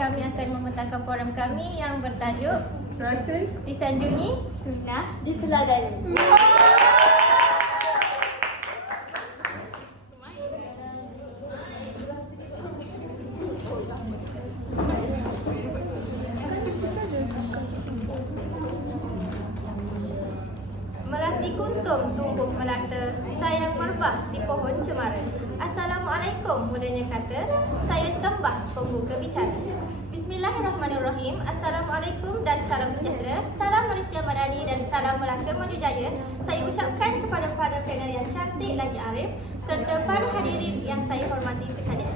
kami akan membentangkan forum kami yang bertajuk Rasul disanjungi, Sunnah diteladani. Melati kuntum tumbuh melata, sayang merbah di pohon cemara. Assalamualaikum mudahnya kata, saya sembah pembuka bicara. Bismillahirrahmanirrahim. Assalamualaikum dan salam sejahtera. Salam Malaysia Madani dan salam Melaka Maju Jaya. Saya ucapkan kepada para panel yang cantik lagi arif serta para hadirin yang saya hormati sekalian.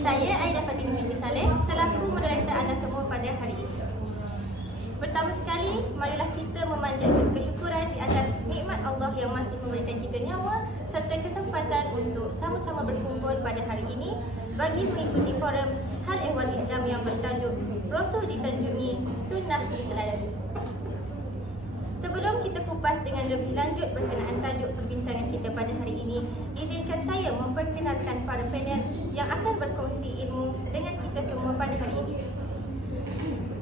Saya Aida Fatin binti Saleh selaku moderator anda semua pada hari ini. Pertama sekali, marilah kita memanjatkan kesyukuran di atas nikmat Allah yang masih memberikan kita nyawa serta kesempatan untuk sama-sama berkumpul pada hari ini bagi mengikuti forum Hal Ehwal Islam yang bertajuk Rasul disanjungi, Sunnah diteladani. Sebelum kita kupas dengan lebih lanjut berkenaan tajuk perbincangan kita pada hari ini, izinkan saya memperkenalkan para panel yang akan berkongsi ilmu dengan kita semua pada hari ini.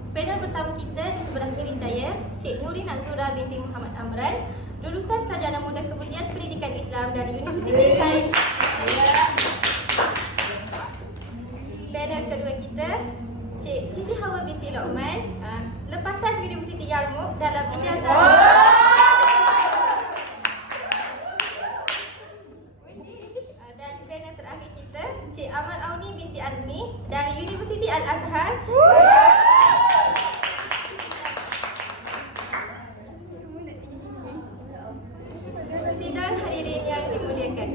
Panel pertama kita di sebelah kiri saya, Cik Nurin Azura binti Muhammad Amran, lulusan Sarjana Muda Kemudian Pendidikan Islam dari Universiti Sains. Panel kedua kita, Cik Siti Hawa binti Luqman, lepasan Universiti Yarmouk dalam ijazah. Dan panel terakhir kita, Cik Amal Auni binti Azmi dari Universiti Al-Azhar. Sidang hadirin yang dimuliakan,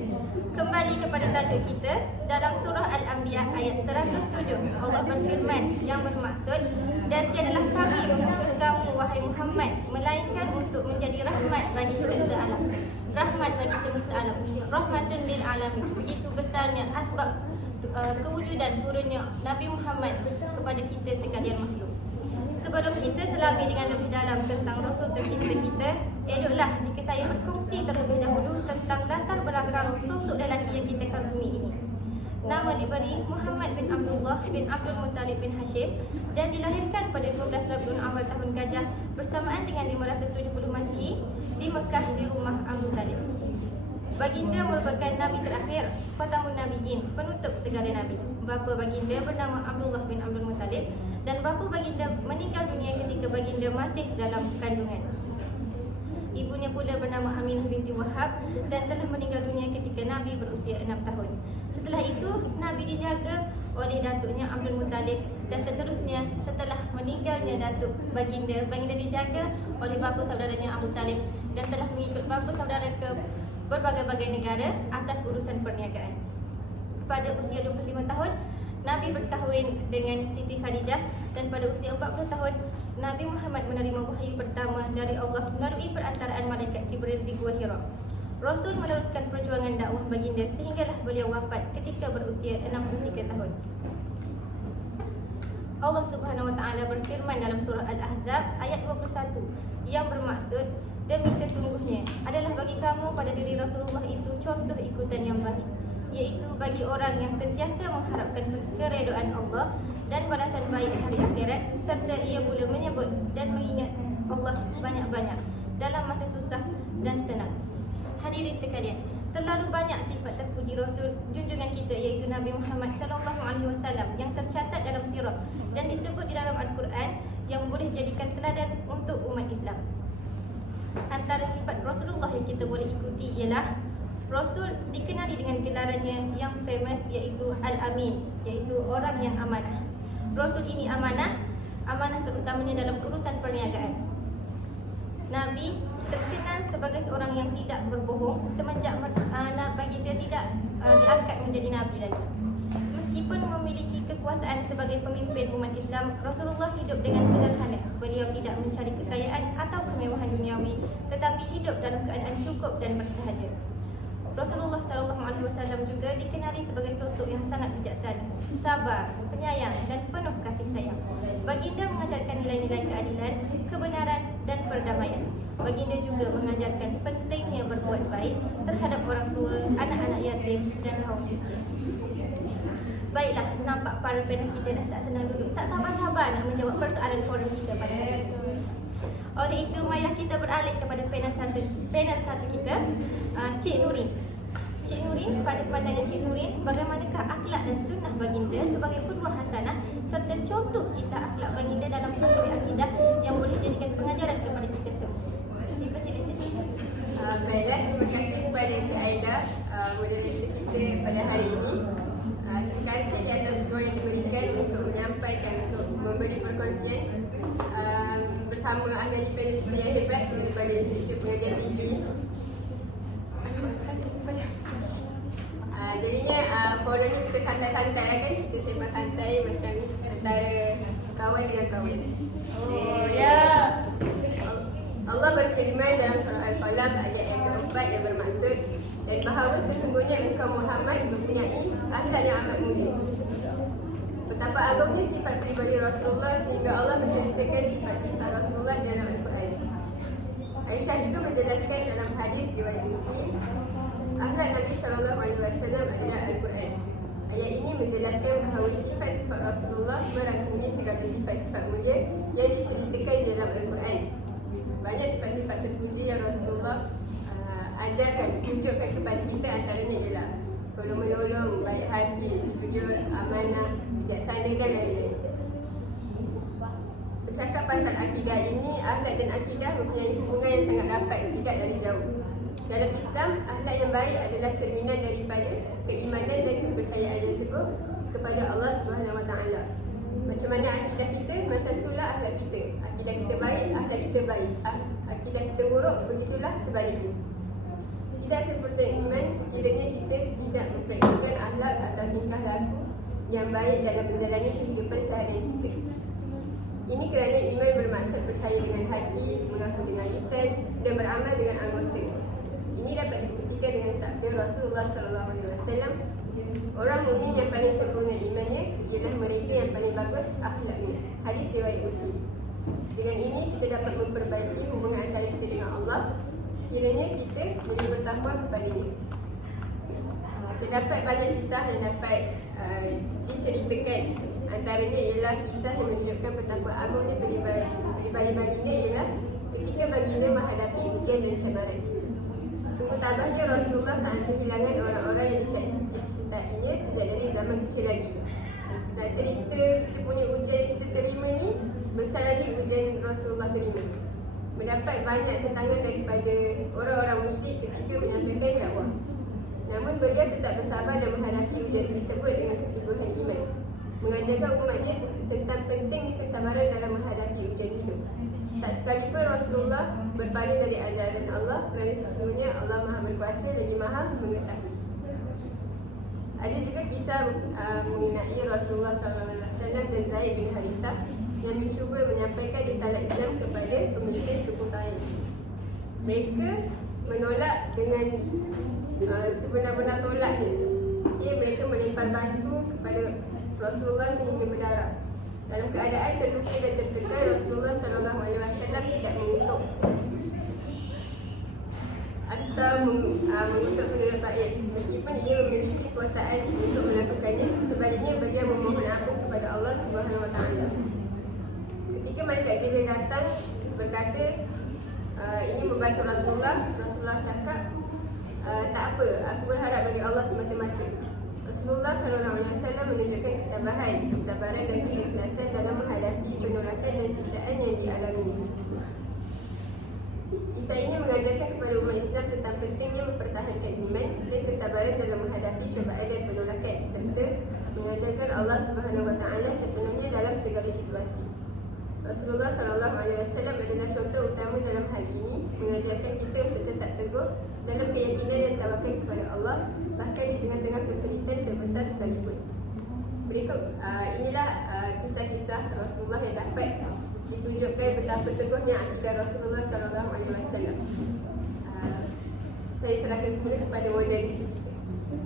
kembali kepada tajuk kita dalam surah Al-Anbiya ayat 107. Allah berfirman yang bermaksud, dan tiadalah kami mengutus kamu wahai Muhammad melainkan untuk menjadi rahmat bagi semesta alam. Rahmat bagi semesta alam, rahmatun lil alamin. Begitu besarnya asbab kewujudan turunnya Nabi Muhammad kepada kita sekalian makhluk. Sebelum kita selami dengan lebih dalam tentang Rasul tercinta kita, eloklah jika saya berkongsi terlebih dahulu tentang latar belakang sosok lelaki yang kita kagumi ini. Nama diberi Muhammad bin Abdullah bin Abdul Muttalib bin Hashim dan dilahirkan pada 12 Rabiul Awal tahun Gajah bersamaan dengan 570 Masihi di Mekah di rumah Abu Talib. Baginda merupakan Nabi terakhir, Khatamun Nabiyyin, penutup segala Nabi. Bapa baginda bernama Abdullah bin Abdul Muttalib dan bapa baginda meninggal dunia ketika baginda masih dalam kandungan. Ibunya pula bernama Aminah binti Wahab dan telah meninggal dunia ketika Nabi berusia 6 tahun. Setelah itu, Nabi dijaga oleh datuknya Abdul Muttalib dan seterusnya setelah meninggalnya datuk baginda dijaga oleh bapa saudaranya Abu Talib dan telah mengikut bapa saudara ke berbagai-bagai negara atas urusan perniagaan. Pada usia 25 tahun, Nabi berkahwin dengan Siti Khadijah dan pada usia 40 tahun, Nabi Muhammad menerima wahyu pertama dari Allah melalui perantaraan malaikat Jibril di Gua Hira. Rasul meneruskan perjuangan dakwah baginda sehinggalah beliau wafat ketika berusia 63 tahun. Allah Subhanahu wa taala berfirman dalam surah Al-Ahzab ayat 21 yang bermaksud, demi sesungguhnya adalah bagi kamu pada diri Rasulullah itu contoh ikutan yang baik, iaitu bagi orang yang sentiasa mengharapkan keredaan Allah dan balasan baik hari akhirat, serta ia pula menyebut dan mengingat Allah banyak-banyak dalam masa susah dan senang. Hadirin sekalian, terlalu banyak sifat terpuji Rasul junjungan kita iaitu Nabi Muhammad SAW yang tercatat dalam sirah dan disebut di dalam Al-Quran yang boleh jadikan teladan untuk umat Islam. Antara sifat Rasulullah yang kita boleh ikuti ialah Rasul dikenali dengan gelarannya yang famous iaitu Al-Amin, iaitu orang yang amanah. Rasul ini amanah terutamanya dalam urusan perniagaan. Nabi terkenal sebagai seorang yang tidak berbohong semenjak baginda tidak diangkat menjadi Nabi lagi. Meskipun memiliki kekuasaan sebagai pemimpin umat Islam, Rasulullah hidup dengan sederhana. Beliau tidak mencari kekayaan atau kemewahan duniawi, tetapi hidup dalam keadaan cukup dan bersahaja. Rasulullah SAW juga dikenali sebagai sosok yang sangat bijaksana, sabar, penyayang dan penuh kasih sayang. Baginda mengajarkan nilai-nilai keadilan, kebenaran dan perdamaian. Baginda juga mengajarkan pentingnya berbuat baik terhadap orang tua, anak-anak yatim dan kaum miskin. Baiklah, nampak para panel kita dah tak senang duduk. Tak sabar soalan forum kita pada hari ini. Oleh itu, marilah kita beralih kepada panel satu kita, Cik Nurin. Cik Nurin, pada pandangan Cik Nurin, bagaimanakah akhlak dan sunnah baginda sebagai qudwah hasanah serta contoh kisah akhlak baginda dalam aspek akidah yang boleh dijadikan pengajaran kepada kita semua? Baiklah, terima kasih kepada Cik Aida, moderator kita pada hari ini. Terima kasih di atas peluang yang diberikan untuk menyampaikan, untuk memberi perkongsian bersama ahli peneliti yang hebat daripada Institut Pengajian Tinggi. Jadinya forum ni kita santai-santai lah kan, kita sembang santai macam antara kawan dengan kawan. Oh ya. Allah berfirman dalam surah Al-Qalam ayat yang keempat yang bermaksud, dan bahawa sesungguhnya engkau Muhammad mempunyai akhlak yang amat mulia. Betapa agungnya sifat pribadi Rasulullah sehingga Allah menceritakan sifat-sifat Rasulullah dalam Al-Quran. Aisyah juga menjelaskan dalam hadis riwayat Muslim, akhlak Nabi SAW adalah Al-Quran. Ayat ini menjelaskan bahawa sifat-sifat Rasulullah merangkumi segala sifat-sifat mulia yang diceritakan di dalam Al-Quran. Banyak sifat-sifat terpuji yang Rasulullah ajarkan, tunjukkan kepada kita, antaranya ialah tolong-menolong, baik hati, jujur, amanah, bijaksana dan lain-lain. Bercakap pasal akidah ini, akhlak dan akidah mempunyai hubungan yang sangat rapat, tidak dari jauh. Dalam Islam, akhlak yang baik adalah cerminan daripada keimanan dan kepercayaan yang teguh kepada Allah SWT. Macam mana akidah kita, macam itulah akhlak kita. Akidah kita baik, akhlak kita baik. Akidah kita buruk, begitulah sebaliknya. Tidak seperti iman sekiranya kita tidak mempraktikkan akhlak atau tingkah laku yang baik dalam menjalani kehidupan seharian kita. Ini kerana iman bermaksud percaya dengan hati, mengaku dengan lisan dan beramal dengan anggota. Ini dapat dibuktikan dengan sabda Rasulullah SAW, orang mukmin yang paling sempurna imannya ialah mereka yang paling bagus akhlaknya. Hadis riwayat Muslim. Dengan ini kita dapat memperbaiki hubungan antara kita dengan Allah sekiranya kita lebih bertakwa kepadanya. Terdapat banyak kisah yang dapat diceritakan. Antaranya ialah kisah yang menunjukkan betapa agungnya pribadi baginda ialah ketika baginda menghadapi ujian dan cabaran. Sungguh tabahnya Rasulullah saat kehilangan orang-orang yang dicintainya sejak dari zaman kecil lagi. Nak cerita kita punya ujian yang kita terima ni, besar lagi ujian Rasulullah terima. Mendapat banyak tentangan daripada orang-orang musyrik ketika menyampaikan dakwah. Namun beliau tetap bersabar dan menghadapi ujian tersebut dengan keteguhan iman, mengajarkan umatnya tentang pentingnya kesabaran dalam menghadapi ujian hidup. Tak sekalipun Rasulullah berpaling dari ajaran Allah kerana sesungguhnya Allah Maha Berkuasa lagi Maha Mengetahui. Ada juga kisah mengenai Rasulullah SAW dan Zaid bin Harithah yang mencuba menyampaikan risalah Islam kepada pemimpin suku Taif. Mereka menolak dengan sebenar-benar tolaknya. Mereka melempar batu kepada Rasulullah sehingga berdarah. Dalam keadaan terluka dan tertekan, Rasulullah SAW tidak mengutuk atau mengutuk penduduk Taif, meskipun ia memiliki kuasaan untuk melakukannya. Sebaliknya, beliau memohon ampun kepada Allah SWT. Ketika malaikat Jibril datang berkata ini membantu Rasulullah, Rasulullah cakap, tak apa, aku berharap bagi Allah semata-mata. Rasulullah SAW menunjukkan ketabahan, kesabaran dan keikhlasan dalam menghadapi penolakan dan siksaan yang dialami. Kisah ini mengajarkan kepada umat Islam tentang pentingnya mempertahankan iman dan kesabaran dalam menghadapi cubaan dan penolakan, serta mengandalkan Allah SWT sepenuhnya dalam segala situasi. Rasulullah SAW adalah contoh utama dalam hal ini, mengajarkan kita untuk tetap teguh dalam keyakinan dan tawakal kepada Allah, bahkan di tengah-tengah kesulitan terbesar sekalipun. Berikut inilah kisah-kisah Rasulullah yang dapat ditunjukkan betapa teguhnya akidah Rasulullah SAW. Saya serahkan semula kepada moderator.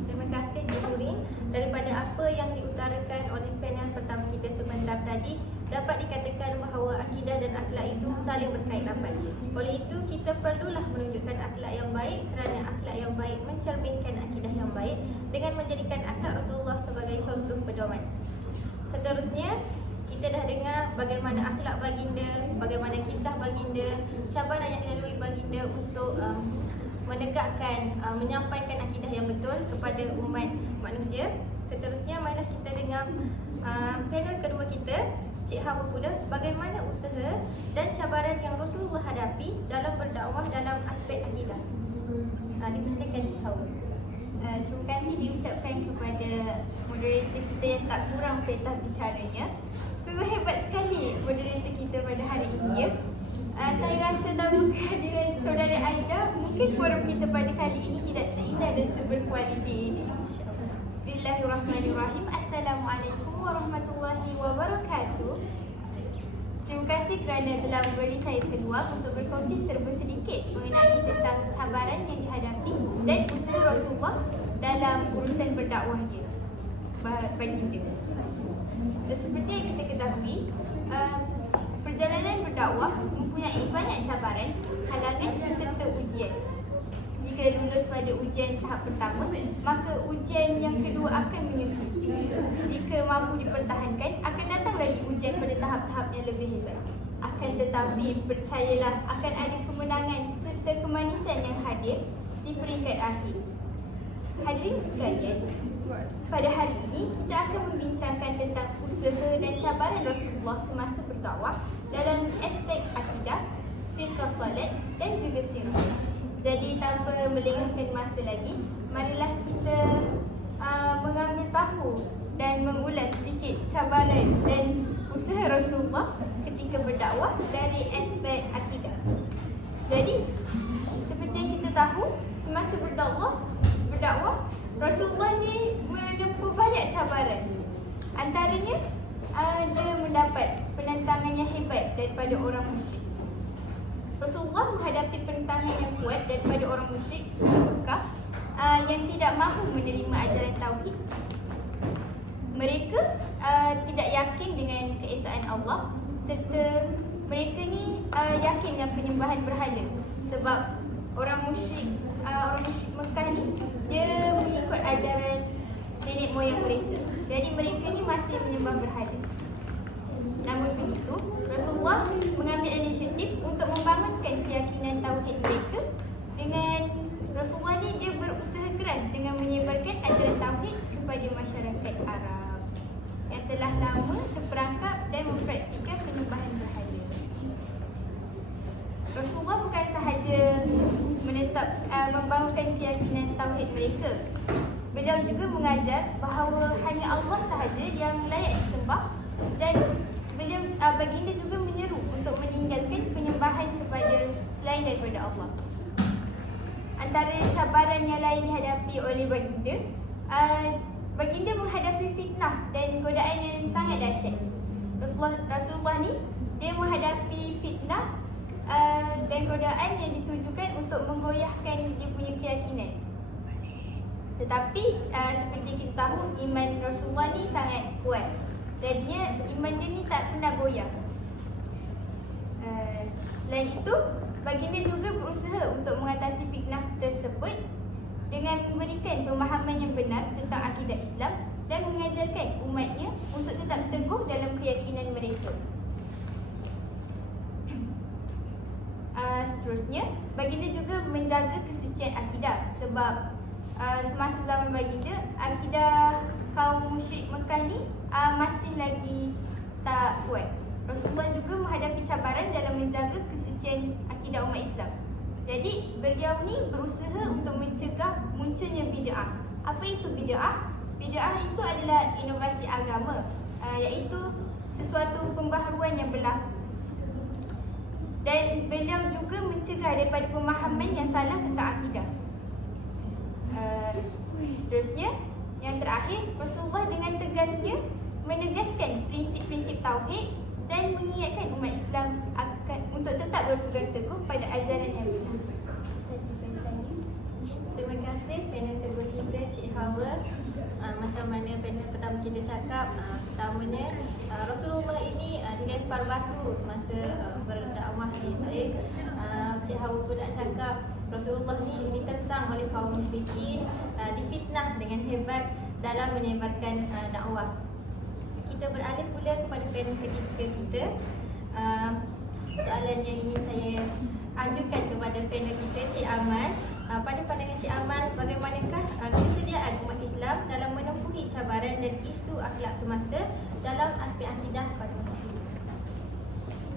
Terima kasih Cik Nurin. Daripada apa yang diutarakan oleh panel pertama kita sebentar tadi, dapat dikatakan bahawa akidah dan akhlak itu saling berkait rapat. Oleh itu, kita perlulah menunjukkan akhlak yang baik kerana akhlak yang baik mencerminkan akidah yang baik dengan menjadikan akhlak Rasulullah sebagai contoh pedoman. Seterusnya, kita dah dengar bagaimana akhlak baginda, bagaimana kisah baginda, cabaran yang dilalui baginda untuk menegakkan, menyampaikan akidah yang betul kepada umat manusia. Seterusnya, marilah kita dengar panel kedua kita, Cik Hawa pula, bagaimana usaha dan cabaran yang Rasulullah hadapi dalam berdakwah dalam aspek akidah. Dipersilakan Cik Hawa. Terima kasih diucapkan kepada moderator kita yang tak kurang petah bicaranya. Sungguh hebat sekali moderator kita pada hari ini ya. Saya rasa tanpa kehadiran saudara Aida, mungkin forum kita pada kali ini tidak seindah dan seberkualiti ini. Bismillahirrahmanirrahim. Assalamualaikum warahmatullahi wabarakatuh. Terima kasih kerana telah memberi saya peluang untuk berkongsi serba sedikit mengenai tentang cabaran yang dihadapi dan usaha Rasulullah dalam urusan berdakwahnya baginda. Seperti yang kita ketahui, perjalanan berdakwah mempunyai banyak cabaran, halangan serta ujian. Jika lulus pada ujian tahap pertama, maka ujian yang kedua akan menyusul. Jika mampu dipertahankan, akan datang lagi ujian pada tahap-tahap yang lebih hebat. Akan tetapi, percayalah akan ada kemenangan serta kemanisan yang hadir di peringkat akhir. Hadirin sekalian, pada hari ini kita akan membincangkan tentang usaha dan cabaran Rasulullah semasa berdakwah dalam aspek akidah, fiqh salat dan juga sirah. Jadi tanpa melengahkan masa lagi, marilah kita mengambil tahu dan mengulas sedikit cabaran dan usaha Rasulullah ketika berdakwah dari aspek akidah. Jadi seperti yang kita tahu, semasa berdakwah Rasulullah ni menempuh banyak cabaran. Antaranya dia mendapat penentangan yang hebat daripada orang musyrik. Rasulullah menghadapi penentangan yang kuat daripada orang musyrik Mekah yang tidak mahu menerima ajaran tauhid. Mereka tidak yakin dengan keesaan Allah serta mereka ni yakin dengan penyembahan berhala, sebab orang musyrik Mekah ni dia mengikut ajaran nenek moyang mereka. Jadi mereka ni masih menyembah berhala. Namun begitu, Rasulullah mengambil inisiatif untuk membangunkan keyakinan tauhid mereka. Dengan Rasulullah ni dia berusaha keras dengan menyebarkan ajaran tauhid kepada masyarakat Arab yang telah lama terperangkap dan mempraktikkan penyembahan berhala. Rasulullah bukan sahaja membangunkan keyakinan tauhid mereka. Beliau juga mengajar bahawa hanya Allah sahaja yang layak disembah, dan beliau baginda juga menyeru untuk meninggalkan penyembahan kepada selain daripada Allah. Antara cabaran yang lain dihadapi oleh baginda, baginda menghadapi fitnah dan godaan yang sangat dahsyat. Rasulullah ni dia menghadapi fitnah dan godaan yang ditujukan untuk menggoyahkan dia punya keyakinan. Tetapi seperti kita tahu, iman Rasulullah ni sangat kuat dan iman dia ni tak pernah goyah. Selain itu, baginda juga berusaha untuk mengatasi fitnah tersebut dengan memberikan pemahaman yang benar tentang akidah Islam dan mengajarkan umatnya untuk tetap teguh dalam keyakinan mereka. Seterusnya, baginda juga menjaga kesucian akidah, sebab semasa zaman baginda, akidah kaum musyrik Mekah ni masih lagi tak kuat. Rasulullah juga menghadapi cabaran dalam menjaga kesucian akidah umat Islam. Jadi beliau ni berusaha untuk mencegah munculnya bid'ah. Apa itu bid'ah? Bid'ah itu adalah inovasi agama, iaitu sesuatu pembaharuan yang berlaku. Dan beliau juga mencegah daripada pemahaman yang salah tentang akidah. Seterusnya, yang terakhir, Rasulullah dengan tegasnya menegaskan prinsip-prinsip tauhid dan mengingatkan umat Islam untuk tetap berpegang teguh pada ajaran yang benar. Terima kasih panel kedua kita, Cik Hawa. Macam mana panel pertama kita cakap, pertamanya Rasulullah ini dilempar batu semasa berdakwah ni. Cik Hawa pun nak cakap Rasulullah ni ditentang oleh kaum musyrikin, difitnah dengan hebat dalam menyebarkan dakwah. kita beralih pula kepada panel ketiga kita. Soalan yang ingin saya ajukan kepada panel kita, Cik Amal. Pada pandangan Cik Amal, bagaimanakah kesediaan umat Islam dalam menempuhi cabaran dan isu akhlak semasa dalam aspek akidah pada masa ini?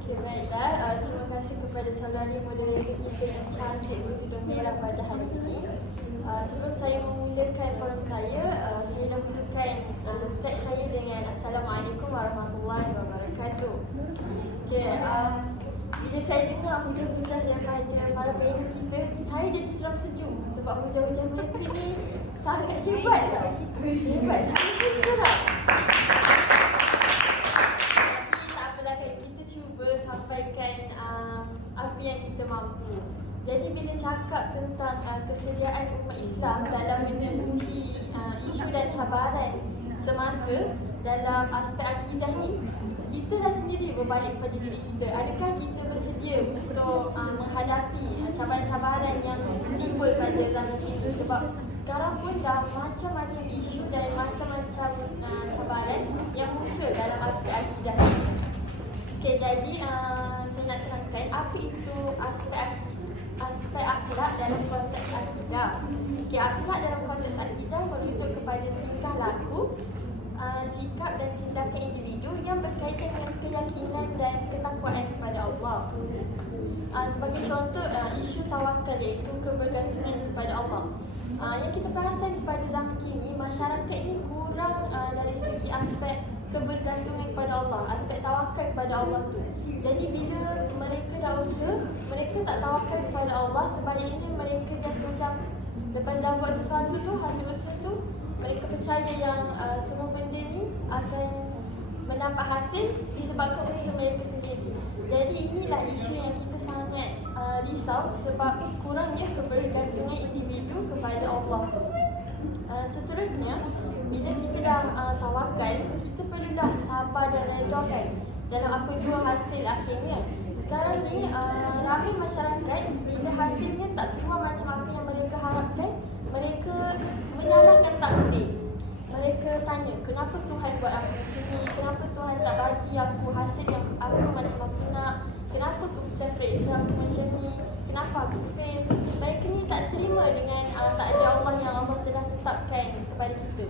Okay, baiklah. Terima kasih kepada saudari moderator kita yang cantik bertudung merah pada hari ini. Sebelum saya memulakan forum saya dahulukan tag saya dengan Assalamualaikum warahmatullahi wabarakatuh. Okay, bila saya dengar hujah-hujah daripada para panel kita, saya jadi seram sejuk sebab hujah-hujah mereka ni sangat hebat tau. Hebat, saya pun seram. Tapi tak apalah, kita cuba sampaikan apa yang kita mampu. Jadi bila cakap tentang kesediaan umat Islam dalam menempuhi isu dan cabaran semasa dalam aspek akidah ni, kita dah sendiri berbalik pada diri kita. Adakah kita bersedia untuk menghadapi cabaran-cabaran yang timbul pada zaman kita? Sebab sekarang pun dah macam-macam isu dan macam-macam cabaran yang muncul dalam aspek akidah ni. Okay, jadi saya nak terangkan apa itu aspek akhlak dalam konteks akidah. Okay, akhlak dalam konteks akidah merujuk kepada tingkah laku, sikap dan tindakan individu yang berkaitan dengan keyakinan dan ketakwaan kepada Allah. Sebagai contoh, isu tawakal iaitu kebergantungan kepada Allah. Yang kita perasan pada zaman kini, masyarakat ini kurang dari segi aspek kebergantungan kepada Allah, aspek tawakal kepada Allah tu. Jadi bila mereka dah usaha, mereka tak tawakal kepada Allah. Sebaliknya mereka just macam lepas dah buat sesuatu tu, hasil usaha tu, mereka percaya yang semua benda ni akan mendapat hasil disebabkan usaha mereka sendiri. Jadi inilah isu yang kita sangat risau sebab kurangnya kebergantungan individu kepada Allah tu. Seterusnya, bila kita dah tawakal, kita perlu dah sabar dan redha kan dalam apa jua hasil akhirnya. Sekarang ni ramai masyarakat bila hasilnya tak keluar macam apa yang mereka harapkan, mereka menyalahkan takdir. Mereka tanya, kenapa Tuhan buat aku macam ni? Kenapa Tuhan tak bagi aku hasil yang aku macam aku nak? Kenapa Tuhan periksa aku macam ni? Kenapa aku fail? Mereka ni tak terima dengan takdir Allah yang Allah telah tetapkan kepada kita.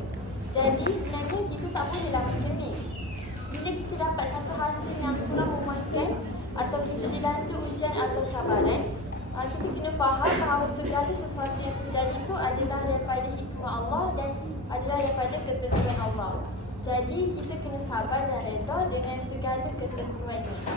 Jadi sebenarnya kita tak bolehlah macam ni. Bila kita dapat satu hasil yang kurang memuaskan atau kita dilanda ujian atau cabaran, kita kena faham bahawa segala sesuatu yang terjadi itu adalah daripada hikmah Allah dan adalah daripada ketentuan Allah. Jadi kita kena sabar dan redha dengan segala ketentuan itu.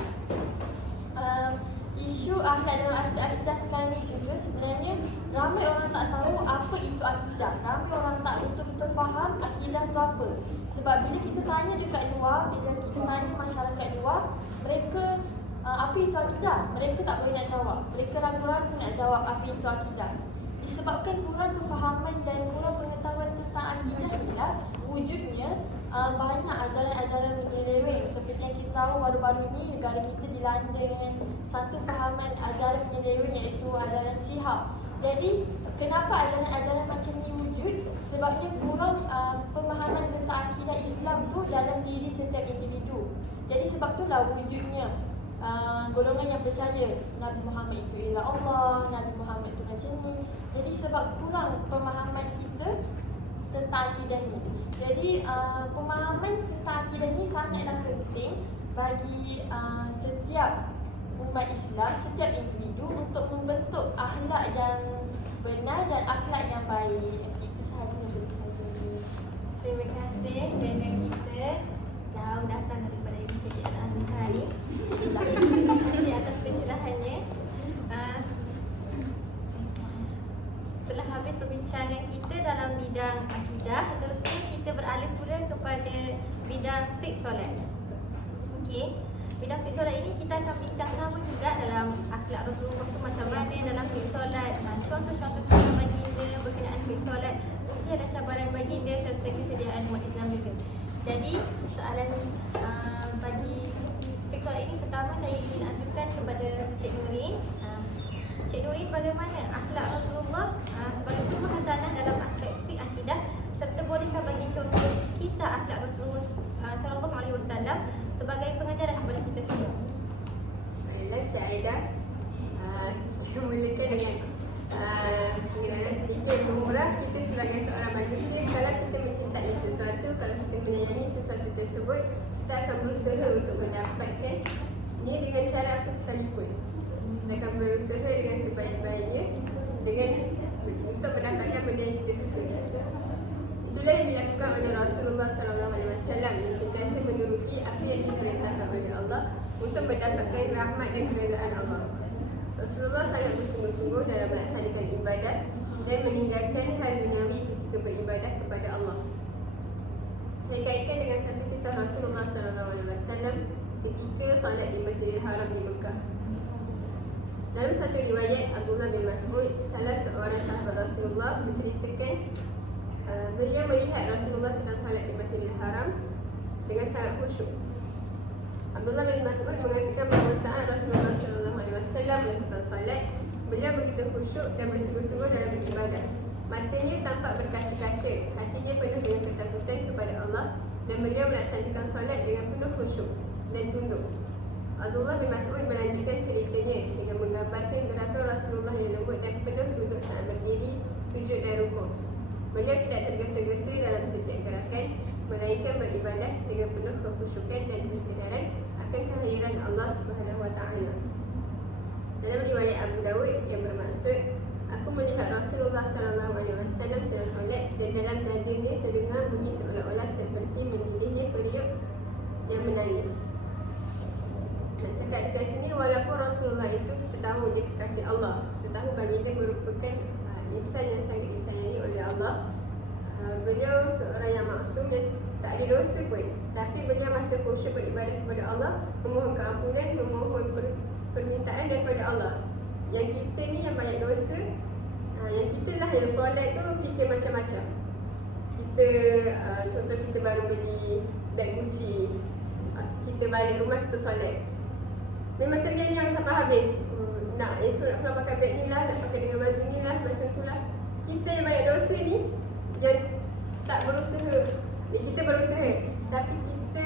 Isu akhlak dalam aspek akidah sekarang ni juga sebenarnya ramai orang tak tahu apa itu akidah. Ramai orang tak betul-betul faham akidah itu apa. Sebab bila kita tanya dekat luar, bila kita tanya masyarakat luar, mereka apa itu akidah? Mereka tak boleh nak jawab. Mereka ragu-ragu nak jawab apa itu akidah. Disebabkan kurang kefahaman dan kurang pengetahuan tentang akidah inilah wujudnya banyak ajaran-ajaran menyeleweng. Seperti yang kita tahu, baru-baru ni negara kita dilanda dengan satu fahaman ajaran menyeleweng iaitu ajaran Sihab. Jadi kenapa ajaran-ajaran macam ni wujud? Sebabnya kurang pemahaman tentang akidah Islam tu dalam diri setiap individu. Jadi sebab itulah wujudnya golongan yang percaya Nabi Muhammad itu ialah Allah, Nabi Muhammad itu macam ni. Jadi sebab kurang pemahaman kita tentang akidah ni. Jadi pemahaman tentang akidah ni sangatlah penting bagi setiap umat Islam, setiap individu untuk membentuk akhlak yang benar dan akhlak yang baik. Itu sahaja. Terima kasih kerana kita jauh datang daripada Universiti Al-Azhar ni. Terima kasih atas pencerahannya. Telah habis perbincangan kita dalam bidang akidah. Seterusnya kita beralih pula kepada bidang fiqh solat. Okey. Bidang fiqh solat ini kita akan bincang sama juga dalam akhlak Rasulullah tu macam mana dalam fiqh solat, contoh-contoh kisah baginda berkenaan fiqh solat, usia dan cabaran baginda serta kesediaan umat Islam juga. Jadi soalan bagi fiqh solat ini pertama saya ingin ajukan kepada Cik Nurin. Cik Nurin, bagaimana akhlak Rasulullah sebagai tubuh hasanah dalam aspek fiqh akidah, serta bolehkah bagi contoh kisah akhlak Rasulullah sallallahu alaihi sebagai pengajaran kepada kita semua. Baiklah Cik Aida, kita mulakan dengan pengenalan sedikit lumrah kita sebagai seorang manusia. Kalau kita mencintai sesuatu, kalau kita menyayangi sesuatu tersebut, kita akan berusaha untuk mendapatkan dia dengan cara apa sekalipun. Kita akan berusaha dengan sebaik-baiknya untuk mendapatkan benda yang kita suka. Itulah yang dilakukan oleh Rasulullah SAW yang sentiasa menuruti apa yang diperintahkan oleh Allah untuk mendapatkan rahmat dan keredaan Allah. Rasulullah sangat bersungguh-sungguh dalam melaksanakan ibadat dan meninggalkan hal duniawi ketika beribadah kepada Allah. Saya kaitkan dengan satu kisah Rasulullah SAW ketika solat di Masjidil Haram di Mekah. Dalam satu riwayat, Abdullah bin Mas'ud, salah seorang sahabat Rasulullah, menceritakan beliau melihat Rasulullah sedang solat di Masjidil Haram dengan sangat khusyuk. Abdullah bin Mas'ud mengatakan bahawa saat Rasulullah SAW melakukan solat, beliau begitu khusyuk dan bersungguh-sungguh dalam beribadah. Matanya tampak berkaca-kaca, hatinya penuh dengan ketakutan kepada Allah, dan beliau melaksanakan solat dengan penuh khusyuk dan tunduk. Abdullah bin Mas'ud melanjutkan ceritanya dengan menggambarkan gerakan Rasulullah yang lembut dan penuh tunduk saat berdiri, sujud dan rukuk. Beliau tidak tergesa-gesa dalam setiap gerakan, melainkan beribadah dengan penuh kekhusyukan dan kesedaran akan kehadiran Allah SWT. Dalam riwayat Abu Dawud yang bermaksud, aku melihat Rasulullah SAW sedang solat dan dalam nadanya terdengar bunyi seolah-olah seperti mendidihnya periuk yang menangis. Nak cakap dekat sini, walaupun Rasulullah itu kita tahu dia kekasih Allah, kita tahu baginda merupakan insan yang sangat disayangi oleh Allah. Beliau seorang yang maksum dan tak ada dosa pun, tapi beliau masih khusyuk beribadah kepada Allah, memohon keampunan, memohon permintaan daripada Allah. Yang kita ni yang banyak dosa, yang kita lah yang solat tu fikir macam-macam. Kita contoh kita baru beli beg Gucci, kita balik rumah kita solat, memang ternyang sampai habis. Nak esok nak keluar pakai beg ni lah, nak pakai dengan baju ni lah, macam tu lah. Kita yang banyak dosa ni, yang tak berusaha, kita berusaha, tapi kita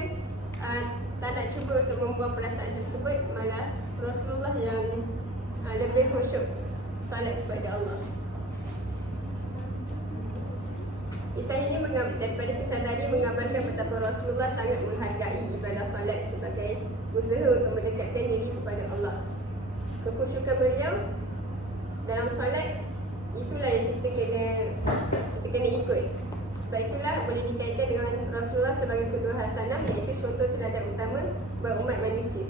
tak nak cuba untuk membuang perasaan tersebut. Malah Rasulullah yang lebih khusyuk solat kepada Allah. Kisah ini daripada kisah tadi menggambarkan betapa Rasulullah sangat menghargai ibadah solat sebagai usaha untuk mendekatkan diri kepada Allah. Kekhusyukan beliau dalam solat, itulah yang kita kena ikut. Sebab itulah boleh dikaitkan dengan Rasulullah sebagai kedua hasanah, iaitu contoh teladan utama bagi umat manusia.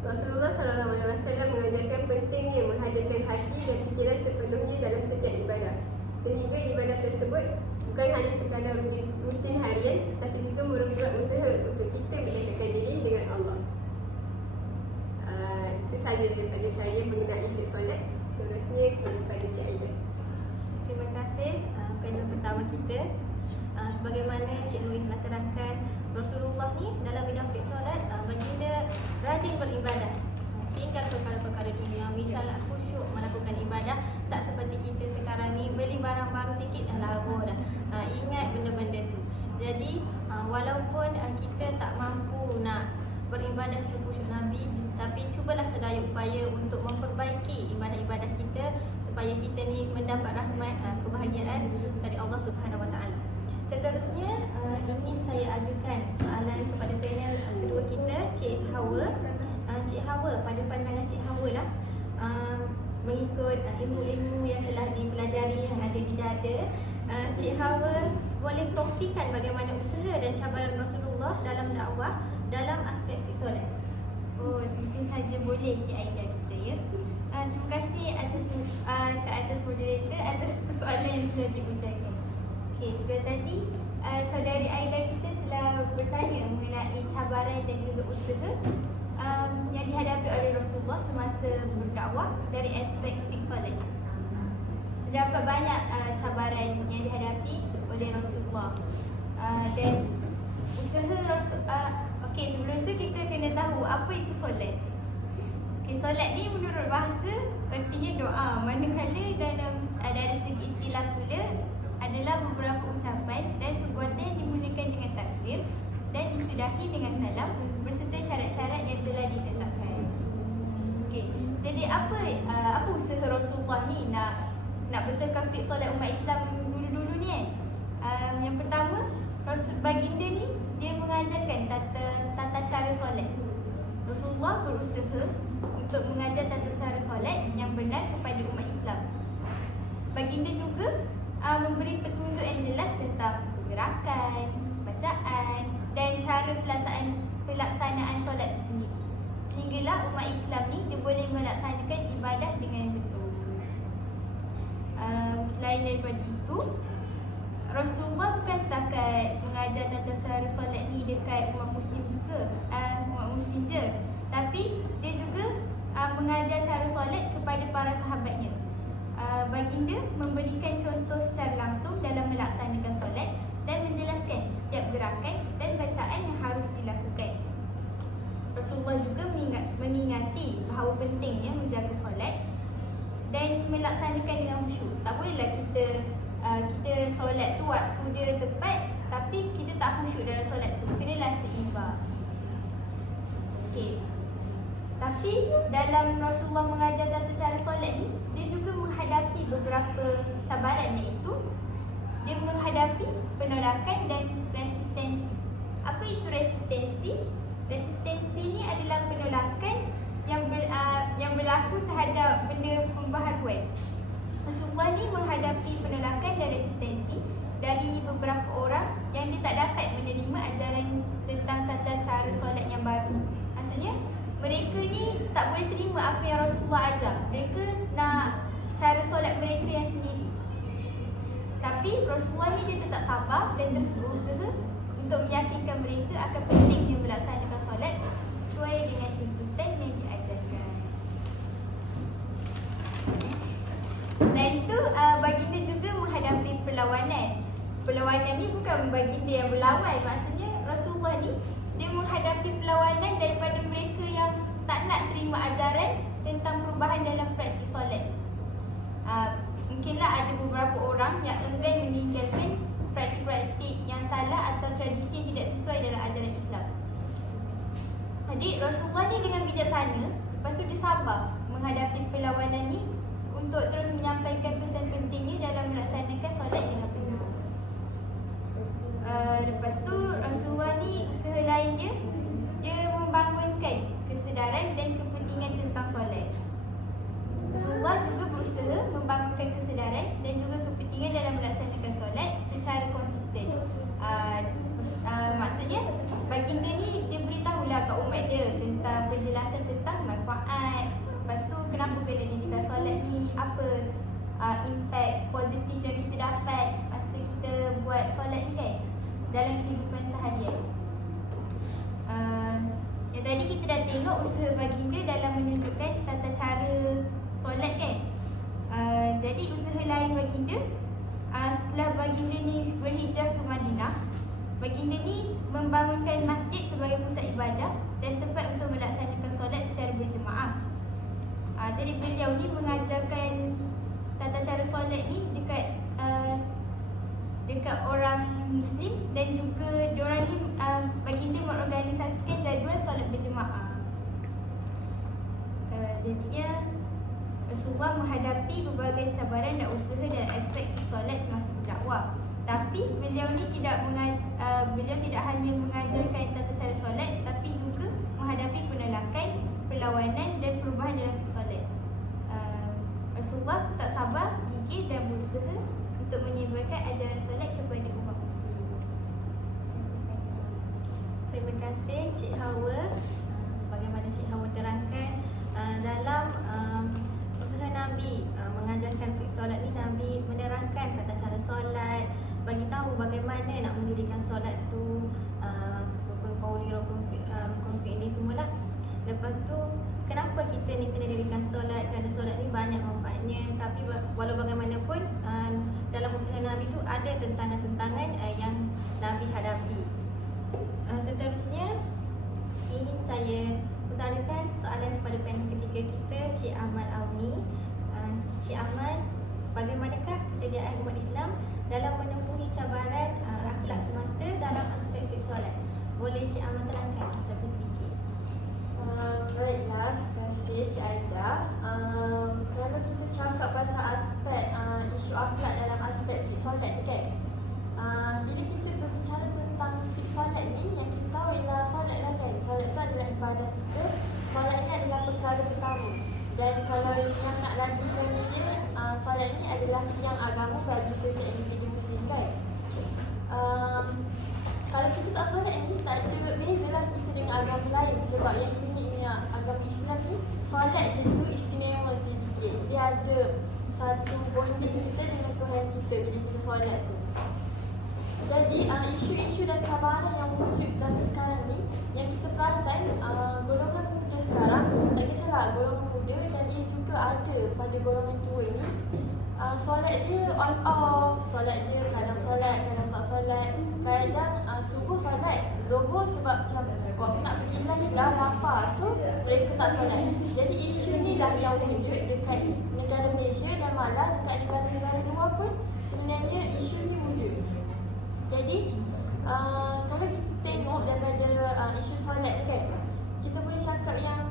Rasulullah SAW mengajarkan pentingnya menghadirkan hati dan fikiran sepenuhnya dalam setiap ibadah, sehingga ibadah tersebut bukan hanya sekadar rutin harian, tapi juga merupakan usaha untuk kita mendekatkan diri dengan Allah. Itu sahaja daripada saya mengenai fiqh solat. Seterusnya kepada Cik Aida. Terima kasih panel pertama kita. Sebagaimana Cik Nuri telah terangkan, Rasulullah ni dalam bidang fiqh solat, baginda rajin beribadah, tinggal perkara-perkara dunia, sangat khusyuk melakukan ibadah. Tak seperti kita sekarang ni, beli barang baru sikit dah lagu dah. Ingat benda-benda tu. Jadi walaupun kita tak mampu nak beribadah sekhusyuk Nabi, tapi cubalah sedaya upaya untuk memperbaiki ibadah-ibadah kita supaya kita ni mendapat rahmat, kebahagiaan dari Allah Subhanahu Wa Taala. Seterusnya ingin saya ajukan soalan kepada panel kedua kita, Cik Hawa. Cik Hawa, pada pandangan Cik Hawa lah, mengikut ilmu-ilmu yang telah dipelajari yang ada di dada, Cik Hawa boleh kongsikan bagaimana usaha dan cabaran Rasulullah dalam dakwah dalam aspek fiqh solat. Oh, tentu saja boleh Cik Aida kita ya. Terima kasih ke atas moderator atas persoalan yang telah diucapkan. Okey, sebentar tadi saudari Aida kita telah bertanya mengenai cabaran dan juga usaha yang dihadapi oleh Rasulullah semasa berdakwah dari aspek fiqh solat. Terdapat banyak cabaran yang dihadapi oleh Rasulullah dan usaha Rasulullah. Okey, sebelum tu kita kena tahu apa itu solat. Okey, solat ni menurut bahasa artinya doa. Manakala dari segi istilah pula adalah beberapa ucapan dan perbuatan yang dimulakan dengan takbir dan disudahi dengan salam berserta syarat-syarat yang telah ditetapkan. Okey, jadi apa usaha Rasulullah ni nak betulkan fiqh solat umat Islam dulu-dulu ni kan? Yang pertama, baginda ni dia mengajarkan tata cara solat. Rasulullah berusaha untuk mengajar tata cara solat yang benar kepada umat Islam. Baginda juga memberi petunjuk yang jelas tentang gerakan, bacaan dan cara pelaksanaan solat itu sendiri. Sehinggalah umat Islam ni dia boleh melaksanakan ibadah dengan betul. Selain daripada itu, Rasulullah bukan setakat mengajar tata cara solat ni dekat umat Muslim je, tapi dia juga mengajar cara solat kepada para sahabatnya. Baginda memberikan contoh secara langsung dalam melaksanakan solat dan menjelaskan setiap gerakan dan bacaan yang harus dilakukan. Rasulullah juga mengingati bahawa pentingnya menjaga solat dan melaksanakan dengan khusyuk. Tak bolehlah kita solat tu waktu dia tepat tapi kita tak khusyuk dalam solat tu. Kenalah seimbang. Okey. Tapi dalam Rasulullah mengajar tata cara solat ni, dia juga menghadapi beberapa cabaran, iaitu dia menghadapi penolakan dan resistensi. Apa itu resistensi? Resistensi ni adalah penolakan yang berlaku terhadap benda pembaharuan. Rasulullah ni menghadapi penolakan dan resistensi dari beberapa orang yang dia tak dapat menerima ajaran tentang tata cara solat yang baru. Maksudnya, mereka ni tak boleh terima apa yang Rasulullah ajar. Mereka nak cara solat mereka yang sendiri. Tapi Rasulullah ni dia tetap sabar dan terus berusaha untuk meyakinkan mereka akan pentingnya melaksanakan solat sesuai dengan tuntutan yang diajarkan. Selain itu, baginda juga menghadapi perlawanan. Perlawanan ni bukan baginda yang berlawan. Maksudnya Rasulullah ni dia menghadapi perlawanan daripada mereka yang tak nak terima ajaran tentang perubahan dalam praktis solat. Mungkinlah ada beberapa orang yang enggan meninggalkan praktik-praktik yang salah atau tradisi yang tidak sesuai dalam ajaran Islam. Jadi Rasulullah ni dengan bijaksana, lepas tu dia sabar menghadapi perlawanan ni untuk terus menyampaikan pesan pentingnya dalam melaksanakan solat dengan benar. Lepas tu Rasulullah ni usaha lain dia membangunkan kesedaran dan kepentingan tentang solat. Rasulullah juga berusaha membangunkan kesedaran dan juga kepentingan dalam melaksanakan solat secara konsisten. Maksudnya baginda ni dia beritahulah kat umat dia tentang penjelasan tentang manfaat. Lepas tu kenapa kena dirikan solat ni, apa impact positif yang kita dapat masa kita buat solat ni kan dalam kehidupan seharian. Yang tadi kita dah tengok usaha baginda dalam menunjukkan tata cara solat kan. Jadi usaha lain baginda, setelah baginda ni berhijrah ke Madinah, baginda ni membangunkan masjid sebagai pusat ibadah dan tempat untuk melaksanakan solat secara berjemaah. Jadi beliau ni mengajarkan tata cara solat ni dekat orang Muslim dan juga diorang ni baginda mengorganisasikan jadual solat berjemaah. Jadinya Rasulullah menghadapi berbagai cabaran dan usaha dalam aspek solat semasa berdakwah. Tapi beliau ni tidak hanya mengajarkan tata cara solat, tapi juga menghadapi penolakan, perlawanan dan perubahan dalam solat. Rasulullah tak sabar, gigih dan berusaha untuk menyebarkan ajaran solat kepada umat Muslim. Terima kasih Cik Hawa. Sebagaimana Cik Hawa terangkan, dalam usaha Nabi mengajarkan fiqh solat ni, Nabi menerangkan tata cara solat, bagi tahu bagaimana nak mendirikan solat tu, rukun qauli, rukun fi'li semualah. Lepas tu kenapa kita ni kena dirikan solat? Kerana solat ni banyak manfaatnya. Tapi walau bagaimanapun dalam usaha Nabi tu ada tentangan-tentangan yang Nabi hadapi. Seterusnya ingin saya utarakan soalan kepada panel ketiga kita, Cik Ahmad Auni. Cik Ahmad, bagaimanakah kesediaan umat Islam dalam menempuhi cabaran akhlak semasa dalam aspek fiqh solat? Boleh Cik Amal terangkan secara sedikit? Baiklah, terima kasih Cik Aida. Kalau kita cakap pasal aspek isu akhlak dalam aspek fiqh solat ni kan, bila kita berbicara tentang fiqh solat ni, yang kita tahu ialah solat lah kan. Solat tu adalah ibadah kita. Solat ni adalah perkara pertama. Dan kalau yang nak lagi dia, solat ni adalah tiang agama bagi setiap individu Muslim kan. Kalau kita tak solat ni, tak ada bezalah kita dengan agama lain. Sebab yang uniknya agama Islam ni, solat dia tu istimewa sedikit. Dia ada satu bonding kita dengan Tuhan kita bila kita solat tu. Jadi isu-isu dan cabaran yang wujud dalam sekarang ni, yang kita perasan golongan muda sekarang, tak kisahlah golongan muda, dan ia juga ada pada golongan tua ni, solat dia on off, solat dia kadang solat, kadang tak solat. Kadang subuh solat, zuhur sebab macam aku nak pergi lunch dah lapar, so mereka tak solat. Jadi isu ni lah yang wujud dekat negara Malaysia dan malah dekat negara-negara luar pun sebenarnya isu ni wujud. Jadi kalau kita tengok daripada isu solat ni kan, kita boleh cakap yang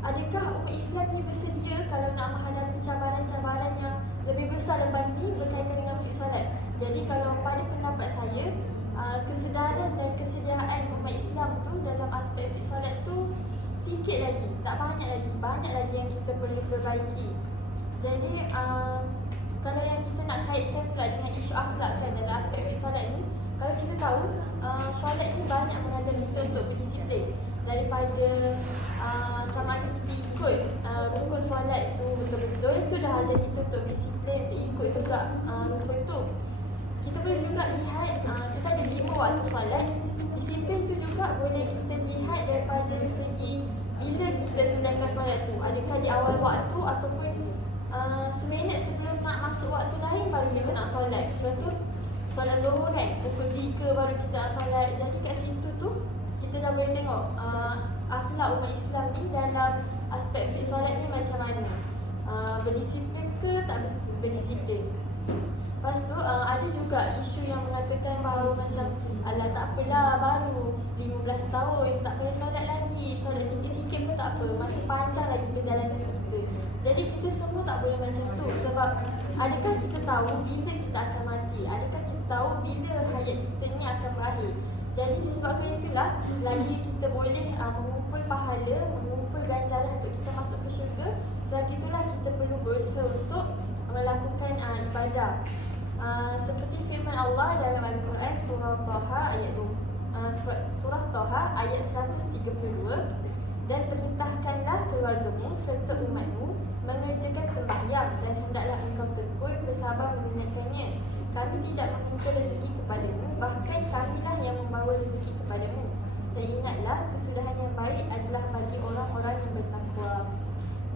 adakah umat Islam ni bersedia kalau nak menghadapi cabaran-cabaran yang lebih besar lepas ni berkaitan dengan fiqh solat. Jadi kalau pada pendapat saya, kesedaran dan kesediaan umat Islam tu dalam aspek fiqh solat tu sikit lagi, tak banyak lagi yang kita perlu perbaiki. Jadi kalau yang kita nak kaitkan pula dengan isu akhlak kan dalam aspek fiqh solat ni, kalau kita tahu solat ni banyak mengajar kita untuk berdisiplin. Daripada sama ada kita ikut rukun solat tu betul-betul, itu dah ajar kita untuk berdisiplin, untuk ikut juga rukun tu. Kita boleh juga lihat kita ada 5 waktu solat. Disiplin tu juga boleh kita lihat daripada segi bila kita tunaikan solat tu. Adakah di awal waktu ataupun seminit sebelum nak masuk waktu lain baru kita nak solat. Contoh solat zuhur kan, pukul 3 baru kita nak solat. Jadi kat situ tu kita dah boleh tengok akhlak umat Islam ni dalam aspek fiqh solat ni macam mana. Berdisiplin ke tak berdisiplin. Lepas tu ada juga isu yang mengatakan bahawa macam alah tak apalah, baru 15 tahun tak payah solat lagi, solat sikit-sikit pun tak apa, masih panjang lagi perjalanan kita. Jadi kita semua tak boleh macam tu. Sebab adakah kita tahu bila kita akan mati? Adakah kita tahu bila hayat kita ni akan berakhir? Jadi disebabkan itulah, selagi kita boleh mengumpul pahala, mengumpul ganjaran untuk kita masuk ke syurga, selagi itulah kita perlu berusaha untuk melakukan ibadah. Seperti firman Allah dalam Al-Quran surah Taha ayat 132, dan perintahkanlah keluargamu serta umatmu mengerjakan sembahyang, dan hendaklah engkau tekun bersabar menunaikannya. Kami tidak meminta rezeki kepadamu, bahkan kamilah yang membawa rezeki kepadamu. Dan ingatlah, kesudahan yang baik adalah bagi orang-orang yang bertakwa.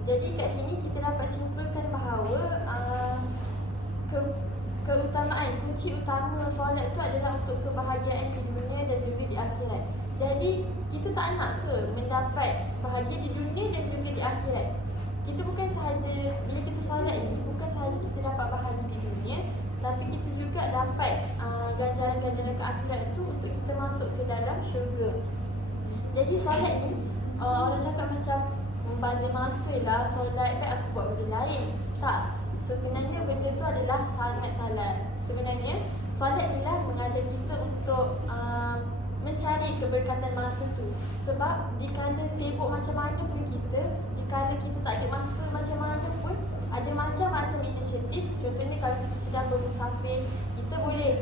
Jadi kat sini kita dapat simpulkan bahawa keutamaan, kunci utama solat tu adalah untuk kebahagiaan di dunia dan juga di akhirat. Jadi kita tak nak ke mendapat bahagia di dunia dan juga di akhirat? Kita bukan sahaja bila kita solat ni, bukan sahaja kita dapat bahagia di dunia, tapi kita juga dapat ganjaran-ganjaran ke akhirat itu untuk kita masuk ke dalam syurga. Jadi solat ni orang cakap macam membazir masa lah, solat baik aku buat benda lain. Tak, sebenarnya benda tu adalah sangat salah. Sebenarnya solat ni lah mengajar kita untuk mencari keberkatan masa tu. Sebab dikala sibuk macam mana pun kita, dikala kita tak ada masa macam mana pun, ada macam-macam inisiatif. Contohnya kalau kita sedang bermusafir, kita boleh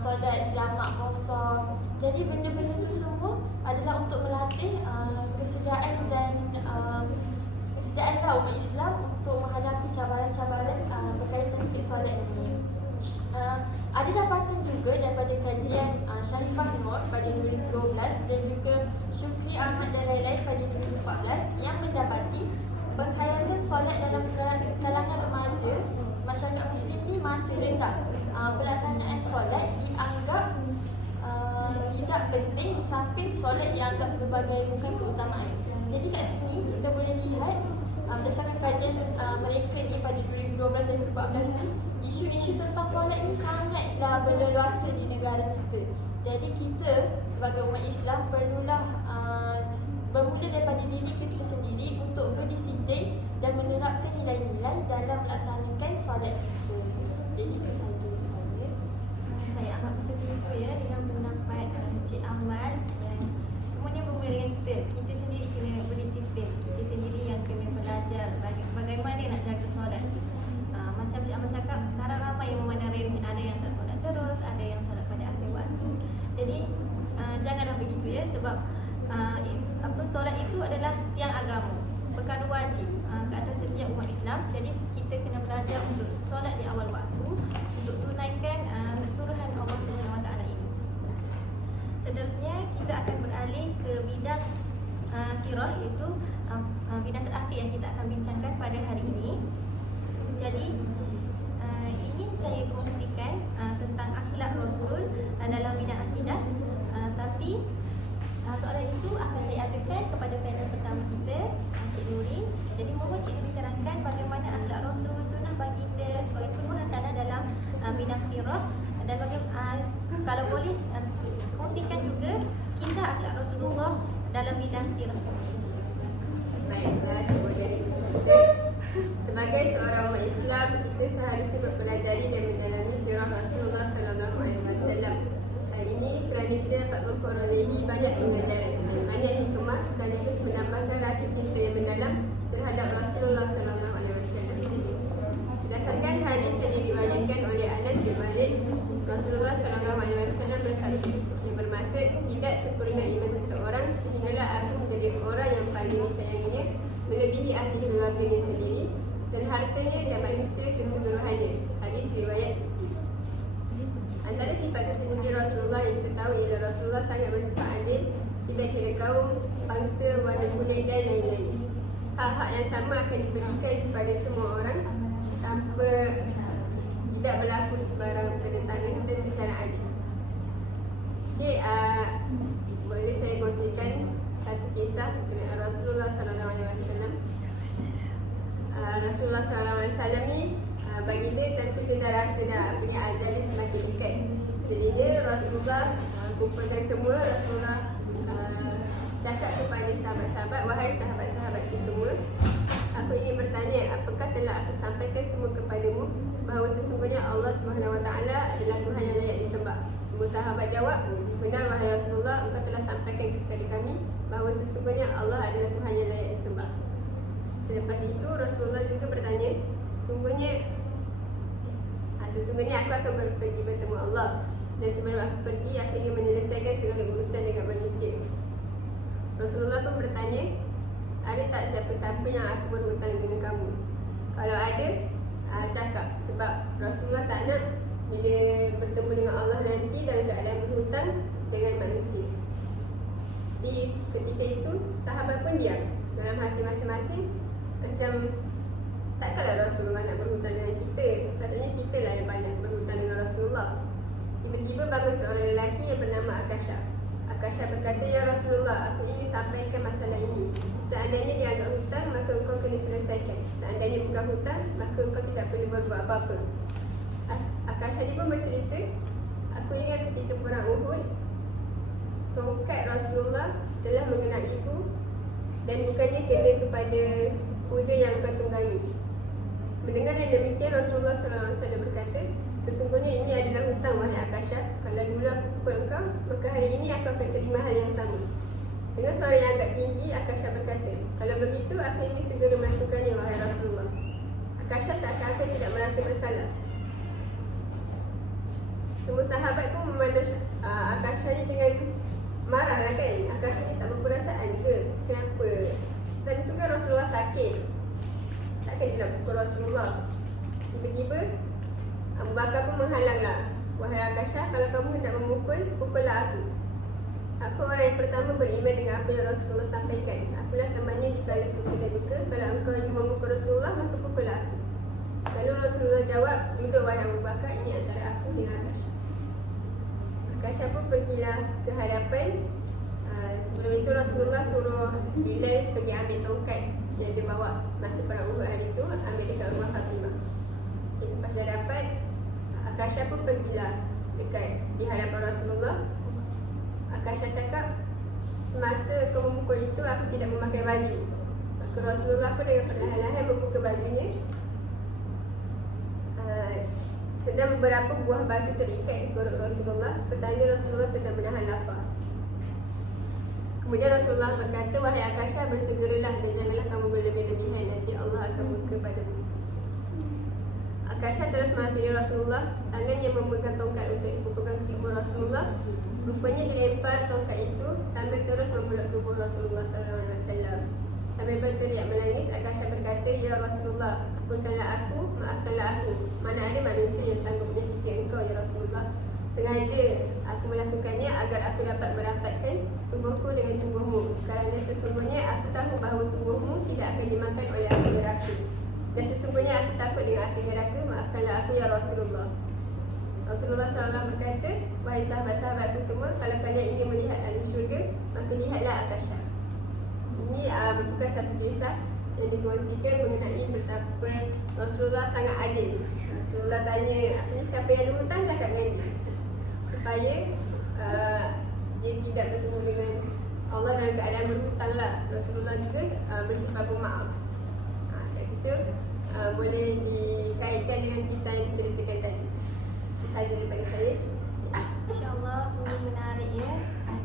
solat jamak kosong. Jadi benda-benda tu semua adalah untuk melatih kesediaan dan kesediaan umat Islam untuk menghadapi cabaran-cabaran berkaitan dengan solat ini. Ada dapatan juga daripada kajian Sharifah Nur pada 2012 dan juga Syukri Ahmad dan lain-lain pada 2014 yang mendapati penghayatan solat dalam kalangan remaja masyarakat Muslim ni masih rendah. Pelaksanaan solat dianggap tidak penting, di samping solat dianggap sebagai bukan keutamaan. Jadi kat sini kita boleh lihat berdasarkan kajian mereka ni pada 2012 dan 2014 ni, isu-isu tentang solat ni sangatlah berleluasa di negara kita. Jadi kita sebagai umat Islam perlulah bermula daripada diri kita sendiri untuk berdisiplin dan menerapkan nilai-nilai dalam melaksanakan solat kita. Jadi itu sahaja saya. Saya amat bersetuju ya dengan pendapat Encik Amal yang semuanya bermula dengan kita. Kita sendiri kena berdisiplin. Kita sendiri yang kena belajar bagaimana nak jaga solat. Macam Encik Amal cakap, sekarang ramai yang memandang remeh. Ada yang tak solat terus, ada yang solat pada akhir waktu. Jadi janganlah begitu ya, sebab solat itu adalah tiang agama, perkara wajib ke atas setiap umat Islam. Jadi kita kena belajar untuk solat di awal waktu, untuk tunaikan suruhan Allah SWT ini. Seterusnya kita akan beralih ke bidang sirah, iaitu bidang terakhir yang kita akan bincangkan pada hari ini. Jadi ingin saya kongsikan tentang akhlak Rasul dalam bidang akidah, tapi soalan itu akan saya ajukan kepada panel pertama kita, Encik Nurin. Jadi mohon Cik Nurin terangkan bagaimana akhlak Rasul, sunnah baginda sebagai penuh hasanah dalam bidang sirah, dan kalau boleh kongsikan juga kisah akhlak Rasulullah dalam bidang sirah. Baiklah, cuba dari sebagai seorang umat Islam, kita seharusnya mempelajari dan menjalani sirah Rasulullah sallallahu alaihi wasallam. Hal ini kerana kita dapat memperolehi banyak pengajaran dan banyak hikmah sekaligus menambahkan rasa cinta yang mendalam terhadap Rasulullah sallallahu alaihi wasallam. Berdasarkan hadis yang diriwayatkan oleh Anas bin Malik, Rasulullah sallallahu alaihi wasallam bersabda, yang bermaksud tidak sempurna iman seseorang sehinggalah aku menjadi orang yang paling disayanginya melebihi ahli keluarganya sendiri dan hartanya dan manusia keseluruhannya. Hadis riwayat Muslim. Antara sifat terpuji Rasulullah yang kita tahu ialah Rasulullah sangat bersifat adil, tidak kira kaum, bangsa, warna kulit dan lain-lain. Hak-hak yang sama akan diberikan kepada semua orang tanpa tidak berlaku sebarang penentangan dan secara adil. Okey, boleh saya kongsikan satu kisah mengenai Rasulullah sallallahu alaihi wasallam. Rasulullah sallallahu alaihi wasallam ni baginda tentu kita rasa dah azali semakin dekat. Jadi dia Rasulullah kumpulkan semua. Rasulullah cakap kepada sahabat-sahabat, wahai sahabat-sahabatku semua, aku ingin bertanya, apakah telah aku sampaikan semua kepadamu bahawa sesungguhnya Allah SWT adalah Tuhan yang layak disembah? Semua sahabat jawab, benar wahai Rasulullah, engkau telah sampaikan kepada kami bahawa sesungguhnya Allah adalah Tuhan yang layak disembah. Selepas itu Rasulullah juga bertanya, sesungguhnya aku akan pergi bertemu Allah, dan sebelum aku pergi aku ingin menyelesaikan segala urusan dengan manusia. Rasulullah pun bertanya, ada tak siapa-siapa yang aku berhutang dengan kamu? Kalau ada, cakap. Sebab Rasulullah tak nak bila bertemu dengan Allah nanti dalam keadaan berhutang dengan manusia. Jadi ketika itu sahabat pun diam dalam hati masing-masing, macam takkanlah Rasulullah nak berhutang dengan kita, sepatutnya kita lah yang banyak berhutang dengan Rasulullah. Tiba-tiba bangun seorang lelaki yang bernama Akasha. Akasha berkata, ya Rasulullah, aku ingin sampaikan masalah ini. Seandainya dia agak hutang, maka engkau kena selesaikan. Seandainya bukan hutang, maka engkau tidak perlu berbuat apa-apa. Akasha ni pun bercerita, aku ingat ketika perang Uhud, tongkat Rasulullah telah mengenaiku dan bukannya kena kepada kuda yang kau tunggangi. Mendengar yang demikian, Rasulullah SAW berkata, sesungguhnya ini adalah hutang wahai Akasha. Kalau dulu aku pukul engkau, maka hari ini aku akan terima hal yang sama. Dengan suara yang agak tinggi, Akasha berkata, kalau begitu aku ingin segera melakukannya wahai Rasulullah. Akasha seakan-akan tidak merasa bersalah. Semua sahabat pun memandang Akasha ni dengan marah lah kan. Akasha ni tak berperasaan ke? Kenapa? Dan itu kan Rasulullah sakit, takkan dia nak pukul Rasulullah. Tiba-tiba Abu Bakar pun menghalanglah. Wahai Akasha, kalau kamu hendak memukul, pukullah aku. Aku orang yang pertama beriman dengan apa yang Rasulullah sampaikan. Akulah temannya di kala suka dan duka. Kalau engkau ingin memukul Rasulullah, maka pukullah aku. Lalu Rasulullah jawab, duduk wahai Abu Bakar, ini antara aku dengan Akasha. Akasha pun pergilah ke hadapan. Sebelum itu Rasulullah suruh Bilal pergi ambil tongkat yang dia bawa masa perang Uhud hari itu, ambil dekat rumah Fatimah. Lepas dah dapat, Akasha pun pergilah dekat di hadapan Rasulullah. Akasha cakap, semasa kau memukul itu aku tidak memakai baju. Maka Rasulullah pun dengan perlahan-lahan membuka bajunya. Sedang beberapa buah batu terikat di perut Rasulullah. Petanda Rasulullah sedang menahan lapar. Kemudian Rasulullah berkata, wahai Akasha, bersegeralah dan janganlah kamu berlebih-lebihan, nanti Allah akan murka padamu. Akasha terus menghampiri Rasulullah, tangannya memegang tongkat untuk dipukulkan ke tubuh Rasulullah. Rupanya dilempar tongkat itu sambil terus membelot tubuh Rasulullah SAW. Sambil berteriak menangis, Akasha berkata, ya Rasulullah, ampunkanlah aku, maafkanlah aku. Mana ada manusia yang sanggup menyakiti engkau, ya Rasulullah. Sengaja aku melakukannya agar aku dapat merapatkan tubuhku dengan tubuhmu. Kerana sesungguhnya aku tahu bahawa tubuhmu tidak akan dimakan oleh api neraka. Dan sesungguhnya aku takut dengan api neraka, maafkanlah aku, ya Rasulullah. Rasulullah SAW berkata, wahai sahabat-sahabatku semua, kalau kalian ingin melihat ahli syurga, maka lihatlah Akasha. Ini bukan satu kisah yang dikongsikan mengenai betapa Rasulullah sangat adil. Rasulullah tanya, siapa yang ada hutang, cakap dengan dia, supaya dia tidak bertemu dengan Allah dalam keadaan berhutanglah. Rasulullah juga bersifat pemaaf. Kat situ boleh dikaitkan dengan kisah yang diceritakan tadi. Itu sahaja daripada saya. InsyaAllah sungguh menarik ya.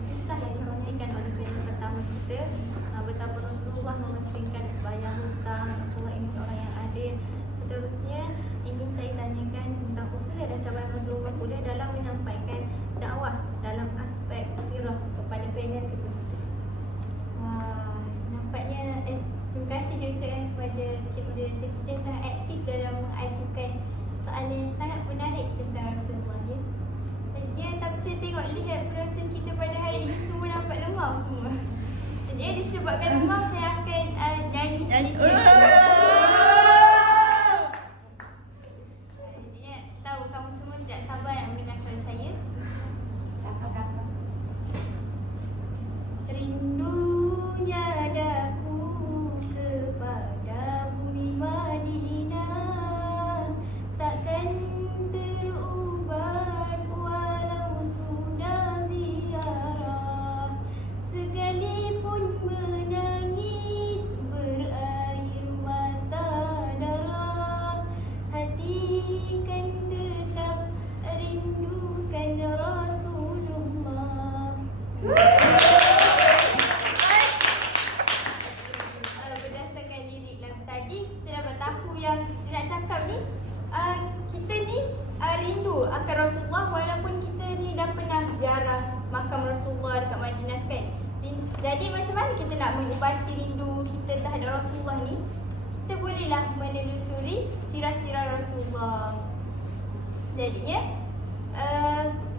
Kisah yang dikongsikan oleh panel pertama kita, betapa Rasulullah mementingkan bayar hutang. Rasulullah ini seorang yang adil. Seterusnya ingin saya tanyakan tentang usaha dan cabaran Rasulullah pula dalam menyampaikan dakwah dalam aspek sirah kepada panel kita. Nampaknya terima kasih diucapkan kepada Cik Moderator kita yang sangat aktif dalam mengajukan soalan yang sangat menarik tentang Rasulullah ya. Ya, tapi saya tengok lihat penonton kita pada hari ini semua nampak lemau semua. Jadi disebabkan lemau, saya akan nyanyi sedikit. Jadi tahu kamu semua tidak sabar nak mendengar suara saya. Rindunya daku kepada bumi Madinah takkan terubat walau sudah ziarah. Sekalipun menangis berair mata darah, hati kan tetap rindukan Rasulullah. Berdasarkan lirik lagu tadi, kita dapat tahu yang dia nak cakap ni, kita ni rindu akan Rasulullah walaupun kita ni dah pernah ziarah makam Rasulullah dekat Madinah kan. Jadi macam mana kita nak mengubati rindu kita terhadap Rasulullah ni? Kita bolehlah menelusuri sirah-sirah Rasulullah. Jadinya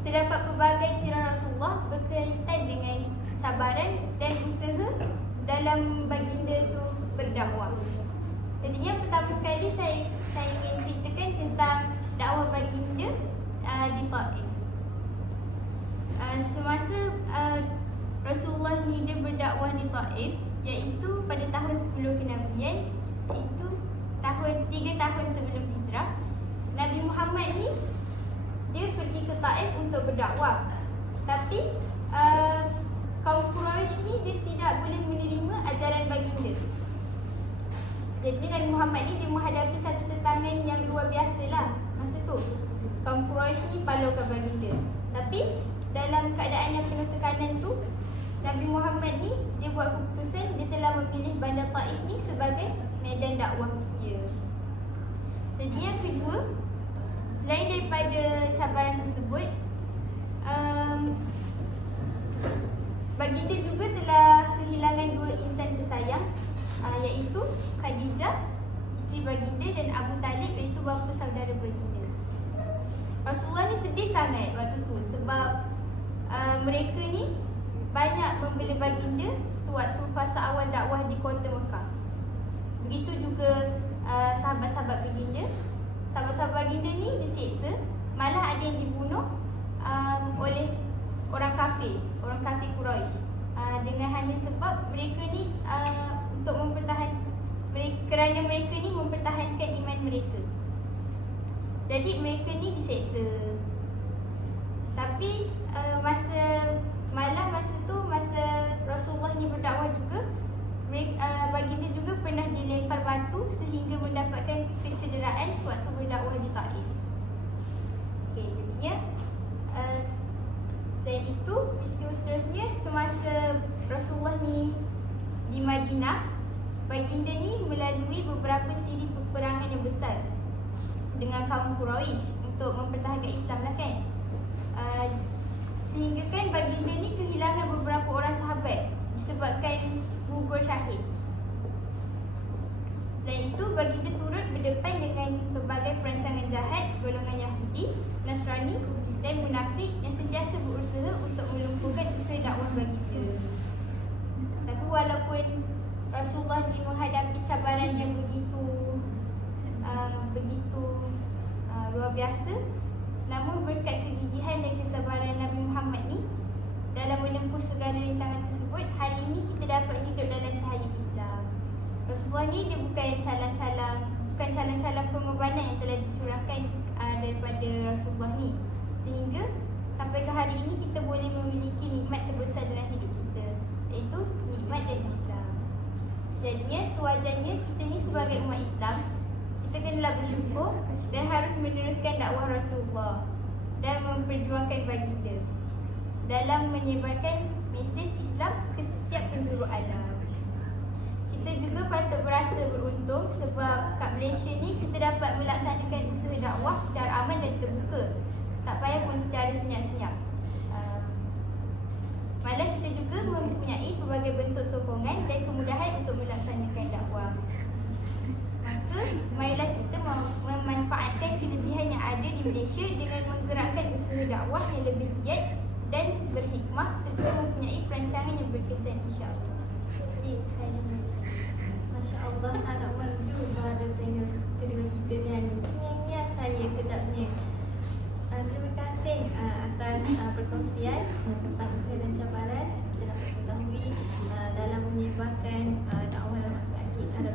terdapat pelbagai sirah Rasulullah berkaitan dengan cabaran dan usaha dalam baginda tu berdakwah. Jadi yang pertama sekali saya ingin ceritakan tentang dakwah baginda di Taif. Semasa Rasulullah ni dia berdakwah di Taif, iaitu pada tahun 10 kenabian, iaitu 3 tahun sebelum hijrah. Nabi Muhammad ni dia pergi ke Taif untuk berdakwah. Tapi kaum Quraisy ni dia tidak boleh menerima ajaran baginda. Jadi Nabi Muhammad ni dia menghadapi satu tentangan yang luar biasalah masa tu. Kaum Quraisy ni palaukan baginda. Tapi dalam keadaan yang penuh tekanan tu, Nabi Muhammad ni dia buat keputusan dia telah memilih bandar Taif ni sebagai medan dakwah dia. Jadi yang kedua, selain daripada cabaran tersebut, baginda juga telah kehilangan 2 insan tersayang, iaitu Khadijah, isteri baginda, dan Abu Talib, iaitu bapa saudara baginda. Rasulullah ni sedih sangat waktu tu sebab mereka ni banyak membela baginda sewaktu fasa awal dakwah di kota Mekah. Begitu juga sahabat-sahabat baginda. Sahabat-sahabat baginda ni disiksa, malah ada yang dibunuh oleh orang kafir Quraisy. Dengan hanya sebab mereka ni kerana mereka ni mempertahankan iman mereka. Jadi mereka ni diseksa. Tapi masa malah masa tu, masa Rasulullah ni berdakwah juga, baginda juga pernah dilempar batu sehingga mendapatkan kecederaan sewaktu berdakwah di Taif. Okey, jadinya selain itu, peristiwa seterusnya semasa Rasulullah ni di Madinah, baginda ni melalui beberapa siri peperangan yang besar dengan kaum Quraisy untuk mempertahankan Islam lah kan. Sehingga kan baginda ni kehilangan beberapa orang sahabat disebabkan gugur syahid. Selain itu, baginda turut berdepan dengan pelbagai perancangan jahat golongan Yahudi, Nasrani dan munafik yang sentiasa berusaha untuk melumpuhkan usaha dakwah baginda. Tapi walaupun Rasulullah ni menghadapi cabaran yang begitu luar biasa, namun berkat kegigihan dan kesabaran Nabi Muhammad ni dalam menempuh segala rintangan tersebut, hari ini kita dapat hidup dalam cahaya Islam. Rasulullah ni dia bukan calang-calang pengorbanan yang telah disurahkan daripada Rasulullah ni, sehingga sampai ke hari ini kita boleh memiliki nikmat terbesar dalam hidup kita, iaitu nikmat dan Islam. Jadinya sewajarnya kita ni sebagai umat Islam, kita kenalah bersyukur dan harus meneruskan dakwah Rasulullah dan memperjuangkan baginda dalam menyebarkan mesej Islam ke setiap penjuru alam. Kita juga patut berasa beruntung sebab kat Malaysia ni kita dapat melaksanakan usaha dakwah secara aman dan terbuka, tak payah pun secara senyap-senyap. Malah kita juga mempunyai pelbagai bentuk sokongan dan kemudahan untuk melaksanakan dakwah. Maka marilah kita memanfaatkan kelebihan yang ada di Malaysia dengan menggerakkan usaha dakwah yang lebih giat dan berhikmah serta mempunyai perancangan yang berkesan, insya-Allah. Masya Allah, sangat merdu suara kedua kita dan nyanyian saya sedapnya. Terima kasih atas perkongsian tentang usaha dan cabaran kita dapat ketahui dalam menyebarkan dakwah dalam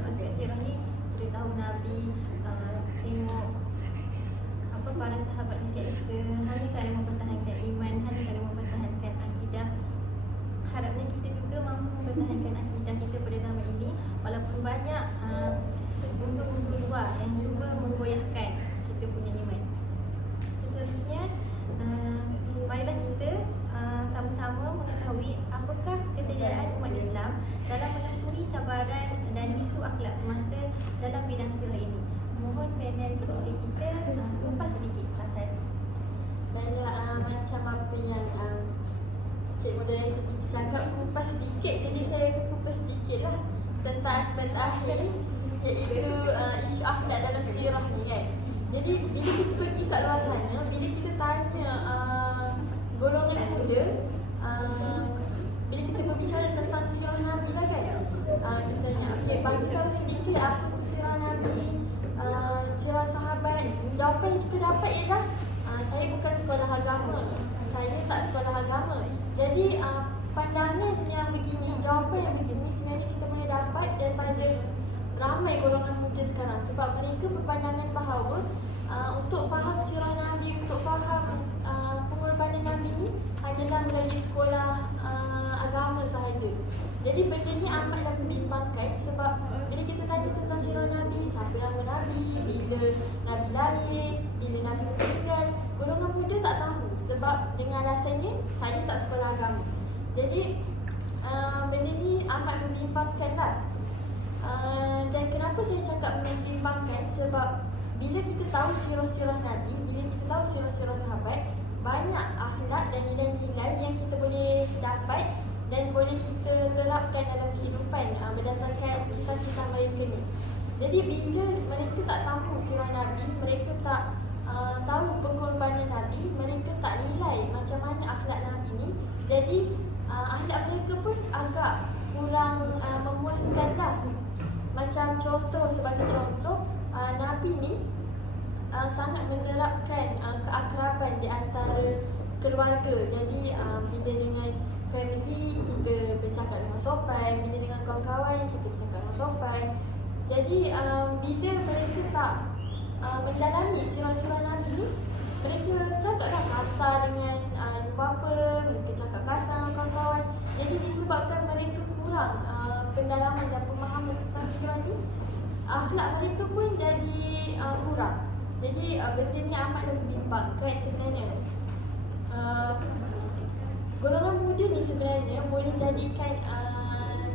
aspek sirah ni. Kita tahu Nabi tengok para sahabat diseksa hanya kerana mempertahankan iman, hanya kerana mempertahankan akidah. Harapnya kita juga mampu mempertahankan akidah kita pada zaman ini, walaupun banyak unsur-unsur luar yang cuba menggoyahkan kita punya iman. Seterusnya, marilah kita sama-sama mengetahui apakah kesediaan umat Islam dalam menempuri cabaran dan isu akhlak semasa dalam bidang sirah ini. Mohon panel ketiga kita kupas sedikit pasal. Macam apa yang Cik Moderator kita cakap, kupas sedikit, jadi saya akan kupas sedikit lah tentang aspek akhir, iaitu isu akhlak dalam sirah ni kan. Jadi bila kita pergi kat luar sana, bila kita tanya golongan muda, bila kita berbicara tentang sirah Nabi lah kan, kita tanya, okay, bagi tahu sedikit apa tu sirah Nabi, sirah sahabat. Jawapan yang kita dapat ialah saya bukan sekolah agama, saya tak sekolah agama. Jadi pandangan yang begini, jawapan yang begini sebenarnya kita boleh dapat daripada ramai golongan muda sekarang, sebab mereka berpandangan bahawa untuk faham sirah Nabi, untuk faham pengorbanan Nabi ni hanyalah melalui sekolah agama sahaja. Jadi benda ni amatlah membimbangkan, sebab bila kita tanya tentang sirah Nabi, siapa nama Nabi, bila Nabi lahir, bila Nabi meninggal, golongan muda tak tahu sebab dengan alasannya saya tak sekolah agama. Jadi benda ni amat membimbangkan lah. Dan kenapa saya cakap membimbangkan, sebab bila kita tahu sirah-sirah Nabi, bila kita tahu sirah-sirah sahabat, banyak akhlak dan nilai-nilai yang kita boleh dapat dan boleh kita terapkan dalam kehidupan berdasarkan kisah-kisah mereka ni. Jadi bila mereka tak tahu sirah Nabi, mereka tak tahu pengorbanan Nabi, mereka tak nilai macam mana akhlak Nabi ni, jadi akhlak mereka pun agak kurang memuaskan lah. Macam contoh, sebagai contoh, Nabi ni sangat menerapkan keakraban di antara keluarga. Jadi bila dengan family kita bercakap dengan sopan, bila dengan kawan-kawan kita bercakap dengan sopan. Jadi bila mereka tak mendalami sirah-sirah Nabi ni, mereka cakaplah kasar dengan ibu bapa, mereka cakap kasar dengan kawan-kawan. Jadi disebabkan mereka kurang pendalaman dan pemahaman tentang sirah ni, akhlak mereka pun jadi kurang. Jadi benda ni amatlah membimbangkan sebenarnya. Golongan muda ni sebenarnya boleh jadikan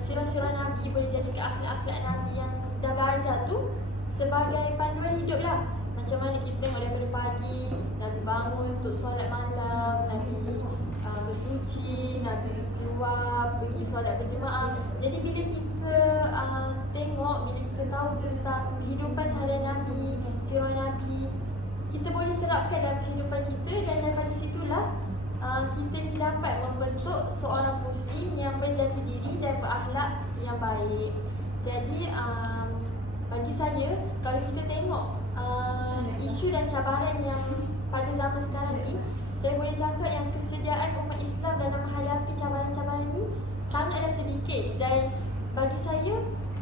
sirah-sirah Nabi, boleh jadikan akhlak-akhlak Nabi yang dah belajar tu sebagai panduan hidup lah. Macam mana kita tengok daripada pagi, Nabi bangun untuk solat malam, Nabi bersuci, Nabi keluar pergi solat berjemaah. Jadi bila kita tengok, bila kita tahu tentang kehidupan seharian Nabi, sirah Nabi, kita boleh terapkan dalam kehidupan kita, dan daripada situlah kita ni dapat membentuk seorang Muslim yang berjati diri dan berakhlak yang baik. Jadi bagi saya, kalau kita tengok isu dan cabaran yang pada zaman sekarang ni, saya boleh cakap yang kesediaan umat Islam dalam menghadapi cabaran-cabaran ni sangatlah sedikit, dan bagi saya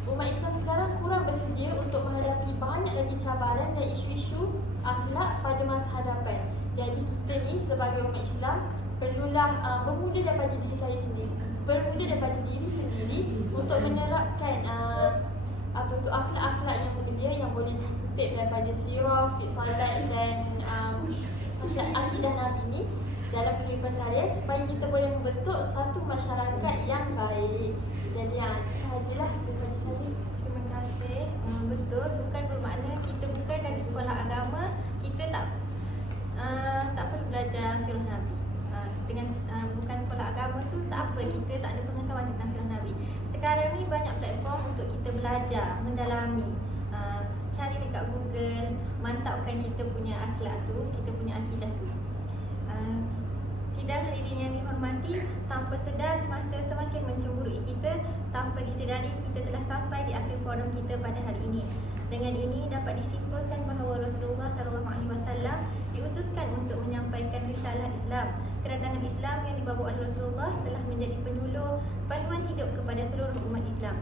umat Islam sekarang kurang bersedia untuk menghadapi banyak lagi cabaran dan isu-isu akhlak pada masa hadapan. Jadi kita ni sebagai umat Islam perlulah bermula daripada diri saya sendiri, bermula daripada diri sendiri untuk menerapkan akhlak-akhlak yang mulia yang boleh dikutip daripada sirah, fiqh salat dan akhlak akidah Nabi ni dalam kehidupan seharian, supaya kita boleh membentuk satu masyarakat yang baik. Jadi sahajalah daripada saya. Terima kasih. Betul, bukan bermakna kita bukan dari sekolah agama kita tak perlu belajar sirah Nabi. Dengan bukan sekolah agama tu tak apa, kita tak ada pengetahuan tentang sirah Nabi. Sekarang ni banyak platform untuk kita belajar, mendalami. Cari dekat Google, mantapkan kita punya akhlak tu, kita punya akidah tu. Sidang hadirin yang dihormati, tanpa sedar masa semakin mencemburui kita, tanpa disedari kita telah sampai di akhir forum kita pada hari ini. Dengan ini dapat disimpulkan bahawa Rasulullah SAW diutuskan untuk menyampaikan risalah Islam. Kedatangan Islam yang dibawa oleh Rasulullah telah menjadi penyuluh panduan hidup kepada seluruh umat Islam.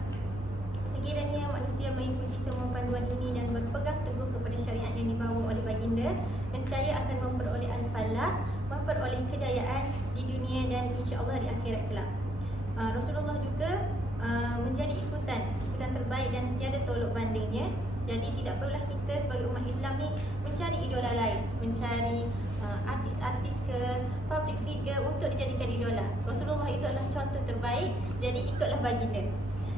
Sekiranya manusia mengikuti semua panduan ini dan berpegang teguh kepada syariat yang dibawa oleh baginda, nescaya akan memperoleh al-falah, memperoleh kejayaan di dunia dan insya-Allah di akhirat kelak. Rasulullah juga menjadi ikutan terbaik dan tiada tolok bandingnya. Jadi tidak perlulah kita sebagai umat Islam ni mencari idola lain, mencari artis-artis ke public figure untuk dijadikan idola. Rasulullah itu adalah contoh terbaik, jadi ikutlah baginda.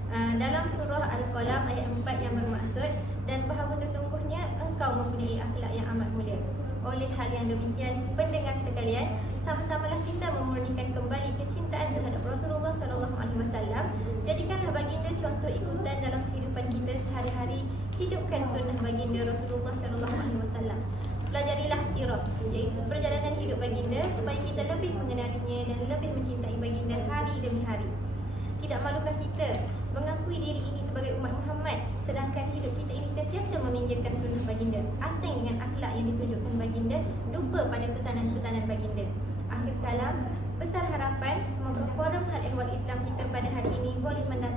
Dalam surah Al-Qalam ayat 4 yang bermaksud, dan bahawa sesungguhnya engkau mempunyai akhlak yang amat mulia. Oleh hal yang demikian, pendengar sekalian, sama-samalah kita memurnikan kembali kecintaan terhadap Rasulullah SAW. Jadikanlah baginda contoh ikutan dalam kehidupan kita sehari-hari. Hidupkan sunnah baginda Rasulullah SAW. Pelajarilah sirah, iaitu perjalanan hidup baginda, supaya kita lebih mengenalinya dan lebih mencintai baginda hari demi hari. Tidak malukah kita mengakui diri ini sebagai umat Muhammad, sedangkan hidup kita ini sentiasa meminggirkan sunnah baginda, asing dengan akhlak yang ditunjukkan baginda, lupa pada pesanan-pesanan baginda. Akhir kalam, besar harapan semoga forum hal ehwal Islam kita pada hari ini boleh mendapat